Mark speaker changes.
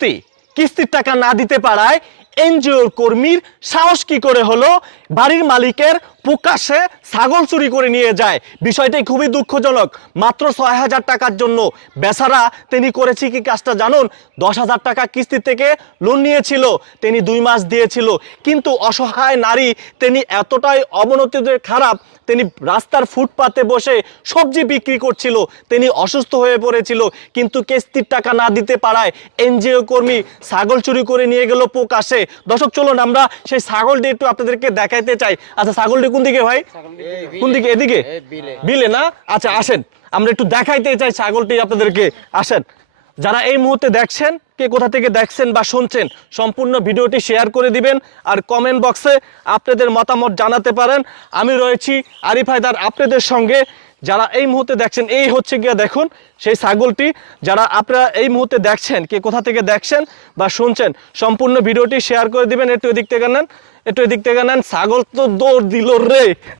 Speaker 1: কিস্তি। কিস্তির টাকা না দিতে পারায় এনজিওর কর্মীর সাহস কি করে হলো? বাড়ির মালিকের প্রকাশ্যে ছাগল চুরি করে নিয়ে যায়। বিষয়টাই খুবই দুঃখজনক। মাত্র ছয় হাজার টাকার জন্য। বেচারা তিনি করেছি কি কাজটা জানুন? দশ হাজার টাকা কিস্তি থেকে লোন নিয়েছিল। তিনি দুই মাস দিয়েছিল। কিন্তু অসহায় নারী, তিনি এতটাই অবনতিতে খারাপ, তিনি রাস্তার ফুটপাতে বসে সবজি বিক্রি করছিল। তিনি অসুস্থ হয়ে পড়েছিল। কিন্তু কিস্তির টাকা না দিতে পারায় এনজিও কর্মী ছাগল চুরি করে নিয়ে গেল প্রকাশে দর্শক, চলুন আমরা সেই ছাগলটি একটু আপনাদেরকে দেখাইতে চাই। আচ্ছা ছাগলটি কোন দিকে ভাই? কোন দিকে? এদিকে? বিলে না? আচ্ছা আসেন। আমরা একটু দেখাইতে চাই ছাগলটি আপনাদেরকে। আসেন। যারা এই মুহূর্তে দেখছেন, কে কোথা থেকে দেখছেন বা শুনছেন, সম্পূর্ণ ভিডিওটি শেয়ার করে দিবেন আর কমেন্ট বক্সে আপনাদের মতামত জানাতে পারেন। আমি রয়েছি আরিফ হায়দার আপনাদের সঙ্গে। যারা এই মুহূর্তে দেখছেন, এই হচ্ছে গিয়ে দেখুন সেই ছাগলটি। যারা আপনারা এই মুহূর্তে দেখছেন, কে কোথা থেকে দেখছেন বা শুনছেন, সম্পূর্ণ ভিডিওটি শেয়ার করে দিবেন। একটু এদিক থেকে নেন, একটু এদিক থেকে নেন। ছাগল তো দৌড় দিল রে।